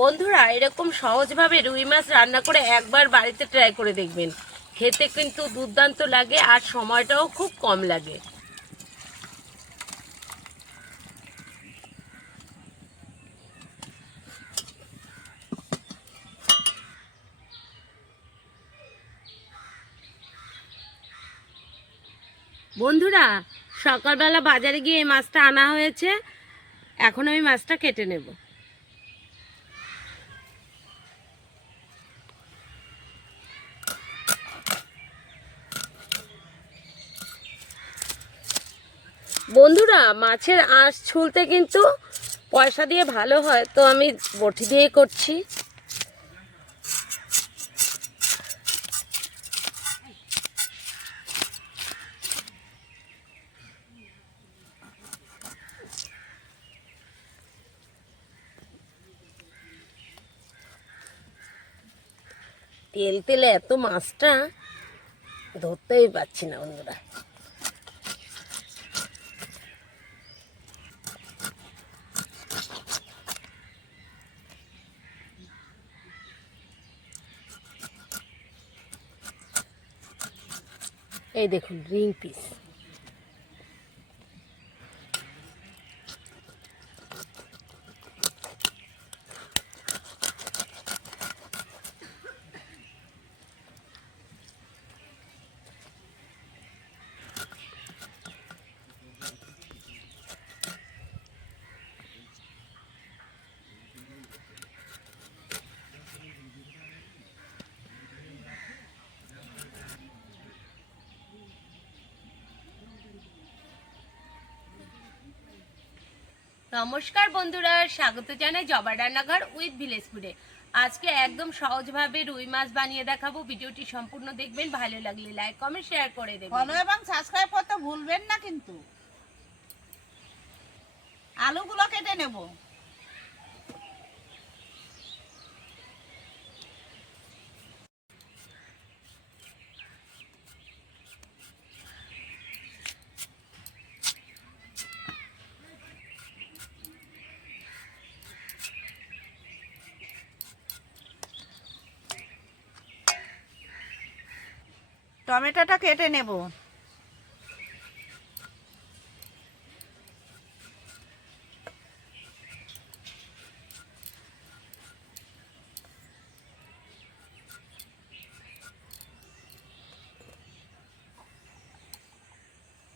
বন্ধুরা এরকম সহজভাবে রুই মাছ রান্না করে একবার বাড়িতে ট্রাই করে দেখবেন। খেতে কিন্তু দুর্দান্ত লাগে আর সময়টাও খুব কম লাগে। বন্ধুরা সকালবেলা বাজারে গিয়ে এই মাছটা আনা হয়েছে, এখন আমি মাছটা কেটে নেব। বন্ধুরা মাছের আঁশ ছুলতে কিন্তু পয়সা দিয়ে ভালো হয়, তো আমি বটি দিয়ে করছি। তেল তেলে এত মাছটা ধরতেই পারছি না বন্ধুরা। এই দেখুন রিং পিস। নমস্কার বন্ধুরা, স্বাগত জানাই জবার রান্নাঘর উইথ ভিলেজ ফুডে। আজকে একদম সহজভাবে রুই মাছ বানিয়ে দেখাবো। ভিডিওটি সম্পূর্ণ দেখবেন, ভালো লাগলে লাইক কমেন্ট শেয়ার করে দেবেন। ফলো এবং সাবস্ক্রাইব করতে ভুলবেন না কিন্তু। আলুগুলো কেটে নেব। টমেটোটা কেটে নেব।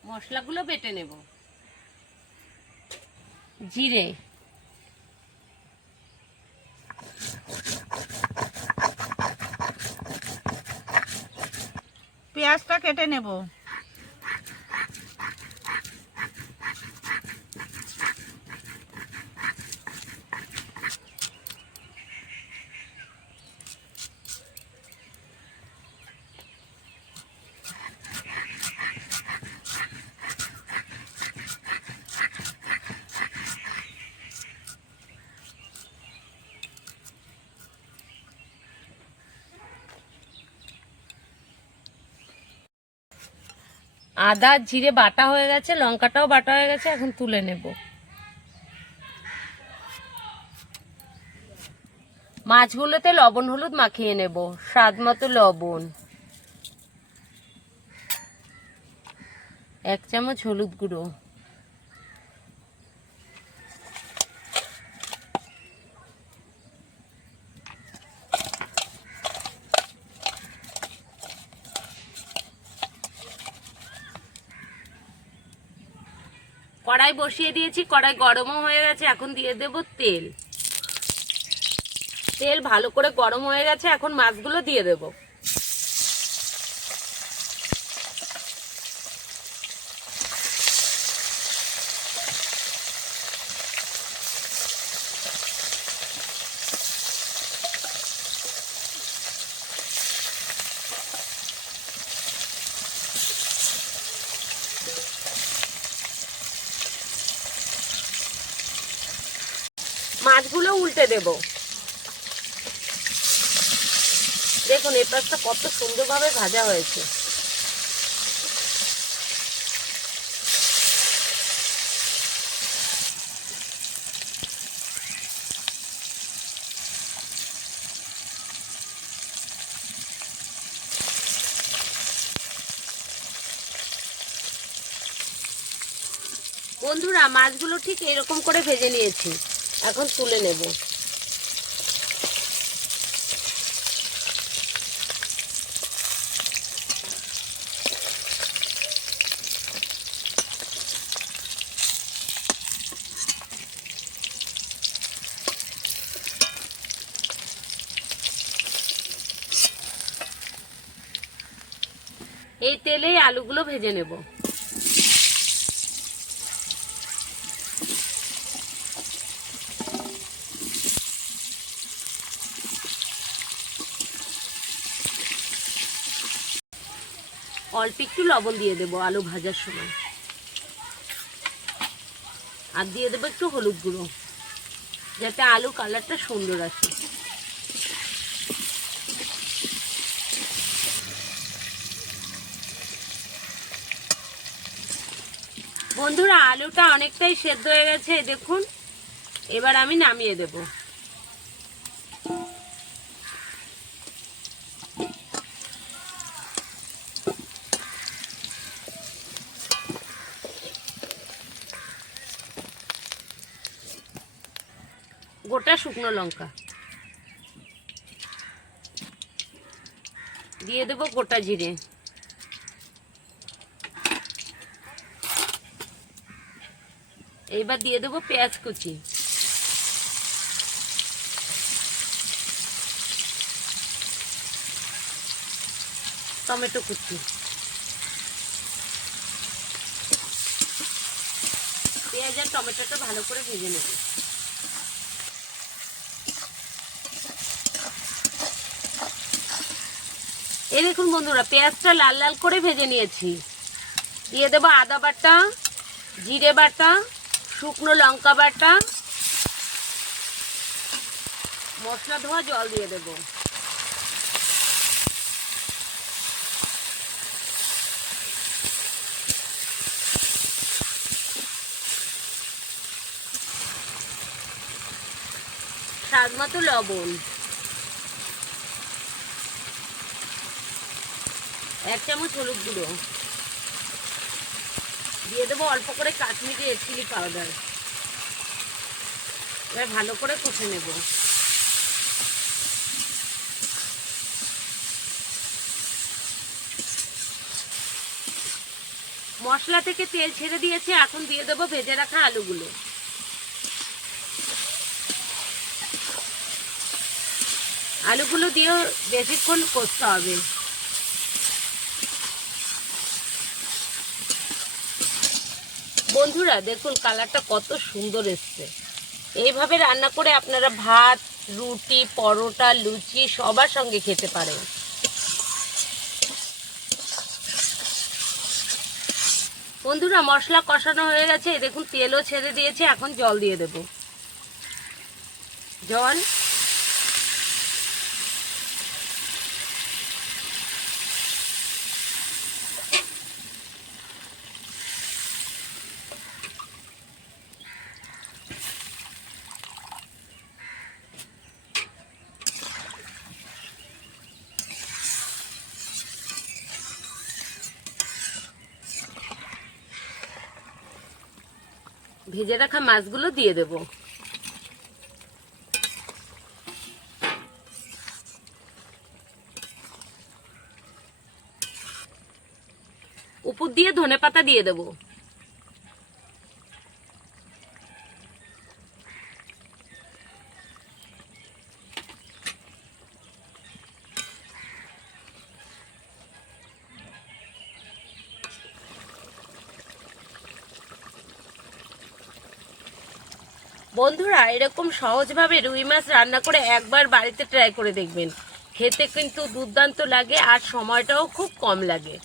মশলাগুলো বেটে নেব। জিরে, পেঁয়াজটা কেটে নেব। আদা জিরে বাটা হয়ে গেছে, লঙ্কাটাও বাটা হয়ে গেছে, এখন তুলে নেব। মাছগুলোতে লবণ হলুদ মাখিয়ে নেব, স্বাদ মতো লবণ, 1 চামচ হলুদ গুঁড়ো, কড়াই বসিয়ে দিয়েছি, কড়াই গরমও হয়ে গেছে, এখন দিয়ে দেব তেল। তেল ভালো করে গরম হয়ে গেছে, এখন মাছগুলো দিয়ে দেব। মাছগুলো উল্টে দেব। দেখুন এই পাশটা কত সুন্দরভাবে ভাজা হয়েছে। বন্ধুরা মাছগুলো ঠিক এরকম করে ভেজে নিয়েছি, এখন তুলে নেব। এই তেলেই আলুগুলো ভেজে নেব। অল্প একটু লবণ দিয়ে দেবো আলু ভাজার সময়, আর দিয়ে দেবো একটু হলুদ গুঁড়ো, যাতে আলু কালারটা সুন্দর আসে। বন্ধুরা আলুটা অনেকটাই সেদ্ধ হয়ে গেছে, দেখুন। এবার আমি নামিয়ে দেব। গোটা শুকনো লঙ্কা দিয়ে দেব, গোটা জিরে, এইবার দিয়ে দেবো পেঁয়াজ কুচি, টমেটো কুচি। পেঁয়াজ আর টমেটোটা ভালো করে ভেজে নেব। এই দেখুন বন্ধুরা, পেঁয়াজটা লাল লাল করে ভেজে নিয়েছি। দিয়ে দেবো আদা বাটা, জিরে বাটা, শুকনো লঙ্কা বাটা, মশলা ধোয়া জল দিয়ে দেব। স্বাদ মতো লবণ, 1 চামচ হলুদ গুঁড়ো, দিয়ে দেবো অল্প করে কাশ্মীরি রেড চিলি পাউডার। এবার ভালো করে কষে নেব। মশলা থেকে তেল ছেড়ে দিয়েছে, এখন দিয়ে দেবো ভেজে রাখা আলুগুলো। আলুগুলো দিয়েও বেশিক্ষণ কষতে হবে। বন্ধুরা দেখুন কালারটা কত সুন্দর এসছে। এইভাবে রান্না করে আপনারা ভাত, রুটি, পরোটা, লুচি সবার সঙ্গে খেতে পারেন। বন্ধুরা মশলা কষানো হয়ে গেছে, দেখুন তেলও ছেড়ে দিয়েছে, এখন জল দিয়ে দেব। জল, ভেজে রাখা মাছগুলো দিয়ে দেব। উপর দিয়ে ধনেপাতা দিয়ে দেব। বন্ধুরা এরকম সহজভাবে রুই মাছ রান্না করে একবার বাড়িতে ট্রাই করে দেখবেন, খেতে কিন্তু দুর্দান্ত লাগে আর সময়টাও খুব কম লাগে।